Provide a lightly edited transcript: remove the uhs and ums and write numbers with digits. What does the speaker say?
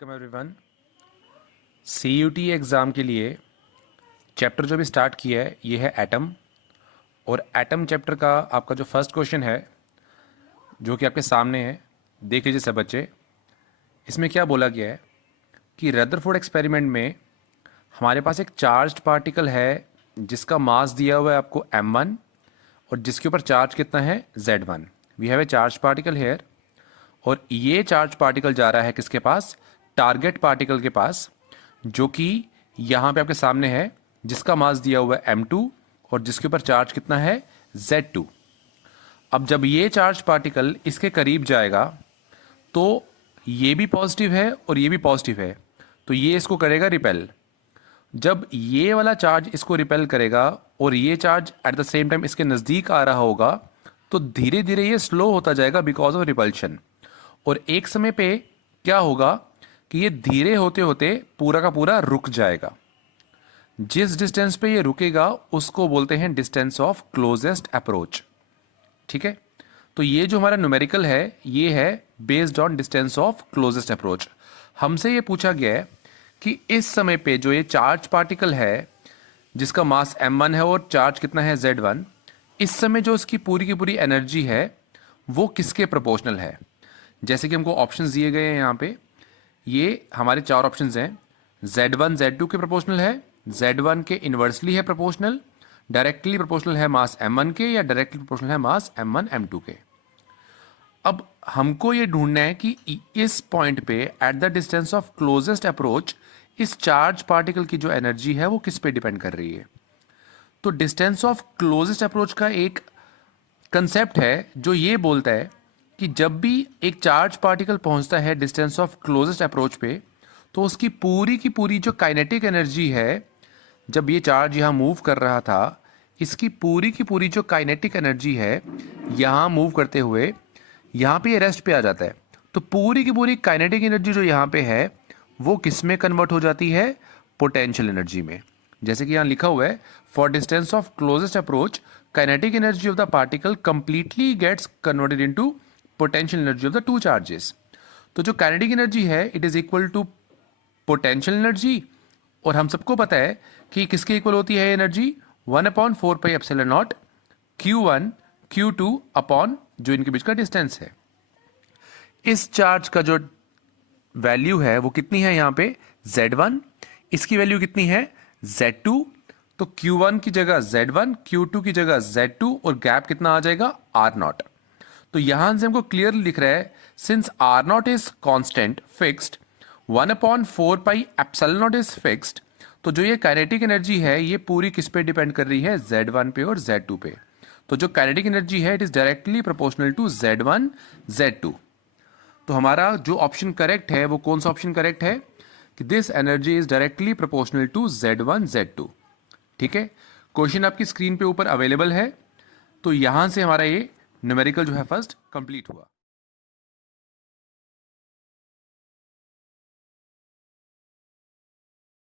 Welcome everyone. CUT exam के लिए chapter जो भी स्टार्ट किया है ये है एटम। और एटम चैप्टर का आपका जो फर्स्ट क्वेश्चन है जो कि आपके सामने है, देख लीजिए सब बच्चे। इसमें क्या बोला गया है कि रदरफोर्ड एक्सपेरिमेंट में हमारे पास एक चार्ज्ड पार्टिकल है जिसका मास दिया हुआ है आपको m1 और जिसके ऊपर चार्ज कितना है z1। We have a charge particle here और ये चार्ज पार्टिकल जा रहा है किसके पास, टारगेट पार्टिकल के पास, जो कि यहाँ पे आपके सामने है, जिसका मास दिया हुआ है m2 और जिसके ऊपर चार्ज कितना है z2। अब जब ये चार्ज पार्टिकल इसके करीब जाएगा तो ये भी पॉजिटिव है और ये भी पॉजिटिव है, तो ये इसको करेगा रिपेल। जब ये वाला चार्ज इसको रिपेल करेगा और ये charge at the same time इसके नज़दीक आ रहा होगा तो धीरे धीरे ये स्लो होता जाएगा बिकॉज ऑफ रिपल्शन। और एक समय पे क्या होगा कि ये धीरे होते होते पूरा का पूरा रुक जाएगा। जिस डिस्टेंस पे ये रुकेगा उसको बोलते हैं डिस्टेंस ऑफ क्लोजेस्ट अप्रोच। ठीक है, तो ये जो हमारा न्यूमेरिकल है ये है based on distance of closest approach. हमसे ये पूछा गया है कि इस समय पे जो ये चार्ज पार्टिकल है जिसका मास m1 है और चार्ज कितना है z1, इस समय जो इसकी पूरी की पूरी एनर्जी है वो किसके प्रोपोर्शनल है। जैसे कि हमको ऑप्शंस दिए गए हैं यहाँ पे, ये हमारे चार ऑप्शंस हैं। z1 z2 के प्रोपोर्शनल है, z1 के इन्वर्सली है प्रोपोर्शनल, डायरेक्टली प्रोपोर्शनल है मास m1 के, या डायरेक्टली प्रोपोर्शनल है मास m1 m2 के। अब हमको ये ढूंढना है कि इस पॉइंट पे at the distance of closest approach इस चार्ज पार्टिकल की जो एनर्जी है वो किस पे डिपेंड कर रही है। तो डिस्टेंस ऑफ क्लोजेस्ट अप्रोच का एक कंसेप्ट है जो ये बोलता है कि जब भी एक चार्ज पार्टिकल पहुंचता है डिस्टेंस ऑफ क्लोजेस्ट अप्रोच पे तो उसकी पूरी की पूरी जो काइनेटिक एनर्जी है, जब ये चार्ज यहाँ मूव कर रहा था, इसकी पूरी की पूरी जो काइनेटिक एनर्जी है यहाँ मूव करते हुए यहाँ पे ये रेस्ट पे आ जाता है। तो पूरी की पूरी काइनेटिक एनर्जी जो यहाँ पे है वो किस में कन्वर्ट हो जाती है, पोटेंशियल एनर्जी में। जैसे कि यहाँ लिखा हुआ है for distance of closest approach kinetic energy of the particle completely gets converted into potential energy of the two charges. तो जो काइनेटिक एनर्जी है it is equal to potential energy, और हम सबको पता है कि किसके इक्वल होती है energy, 1/4 pi epsilon not Q1 Q2 upon जो इनके बीच का डिस्टेंस है। इस चार्ज का जो वैल्यू है वो कितनी है यहाँ पे Z1, इसकी वैल्यू कितनी है Z2। तो Q1 की जगह Z1, Q2 की जगह Z2 और गैप कितना आ जाएगा R0। तो यहां से हमको क्लियरली लिख रहा है since R0 is constant fixed, 1/4 pi epsilon not is fixed, तो जो ये काइनेटिक एनर्जी है ये पूरी किस पे डिपेंड कर रही है, Z1 पे और Z2 पे। तो जो काइनेटिक एनर्जी है it is directly proportional to Z1 Z2। तो हमारा जो ऑप्शन करेक्ट है वो कौन सा ऑप्शन करेक्ट है कि this energy is directly proportional to Z1 Z2। ठीक है, क्वेश्चन आपकी स्क्रीन पे ऊपर अवेलेबल है। तो यहां से हमारा ये न्यूमेरिकल जो है फर्स्ट कंप्लीट हुआ।